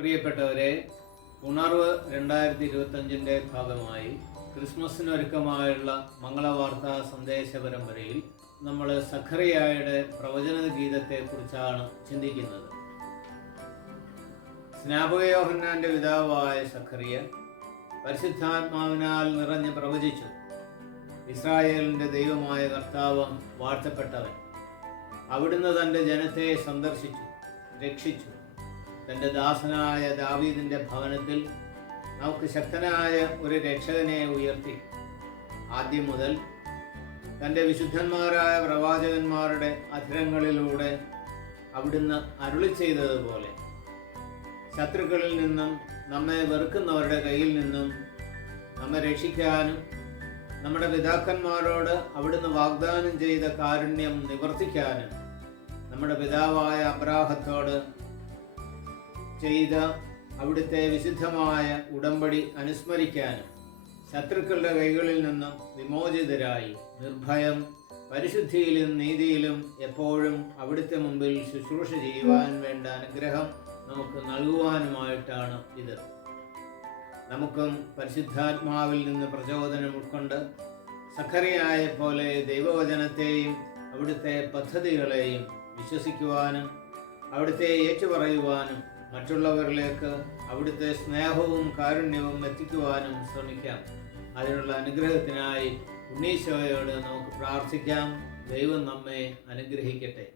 പ്രിയപ്പെട്ടവരെ, ഉണർവ് 2025 ഭാഗമായി ക്രിസ്മസിനൊരുക്കമായുള്ള മംഗളവാർത്താ സന്ദേശ പരമ്പരയിൽ നമ്മൾ സഖറിയായുടെ പ്രവചന ഗീതത്തെക്കുറിച്ചാണ് ചിന്തിക്കുന്നത്. സ്നാപക യോഹന്നാന്റെ പിതാവായ സഖറിയ പരിശുദ്ധാത്മാവിനാൽ നിറഞ്ഞ് പ്രവചിച്ചു. ഇസ്രായേലിന്റെ ദൈവമായ കർത്താവ് വാഴ്ത്തപ്പെട്ടവൻ. അവിടുന്ന് തൻ്റെ ജനത്തെ സന്ദർശിച്ചു, രക്ഷിച്ചു. തൻ്റെ ദാസനായ ദാവീദിന്റെ ഭവനത്തിൽ നമുക്ക് ശക്തനായ ഒരു രക്ഷകനെ ഉയർത്തി. ആദ്യം മുതൽ തൻ്റെ വിശുദ്ധന്മാരായ പ്രവാചകന്മാരുടെ അധരങ്ങളിലൂടെ അവിടുന്ന് അരുളി ചെയ്തതുപോലെ ശത്രുക്കളിൽ നിന്നും നമ്മെ വെറുക്കുന്നവരുടെ കയ്യിൽ നിന്നും നമ്മെ രക്ഷിക്കാനും നമ്മുടെ പിതാക്കന്മാരോട് അവിടുന്ന് വാഗ്ദാനം ചെയ്ത കാരുണ്യം നിവർത്തിക്കാനും നമ്മുടെ പിതാവായ അബ്രാഹത്തോട് ചെയ്ത അവിടുത്തെ വിശുദ്ധമായ ഉടമ്പടി അനുസ്മരിക്കാനും ശത്രുക്കളുടെ കൈകളിൽ നിന്നും വിമോചിതരായി നിർഭയം പരിശുദ്ധിയിലും നീതിയിലും എപ്പോഴും അവിടുത്തെ മുമ്പിൽ ശുശ്രൂഷ ചെയ്യുവാൻ വേണ്ട അനുഗ്രഹം നമുക്ക് നൽകുവാനുമായിട്ടാണ് ഇത്. നമുക്കും പരിശുദ്ധാത്മാവിൽ നിന്ന് പ്രചോദനം ഉൾക്കൊണ്ട് സഖറിയായെ പോലെ ദൈവവചനത്തെയും അവിടുത്തെ പദ്ധതികളെയും വിശ്വസിക്കുവാനും അവിടുത്തെ ഏറ്റുപറയുവാനും മറ്റുള്ളവരിലേക്ക് അവിടുത്തെ സ്നേഹവും കാരുണ്യവും എത്തിക്കുവാനും ശ്രമിക്കാം. അതിനുള്ള അനുഗ്രഹത്തിനായി ഉണ്ണീശോയോട് നമുക്ക് പ്രാർത്ഥിക്കാം. ദൈവം നമ്മെ അനുഗ്രഹിക്കട്ടെ.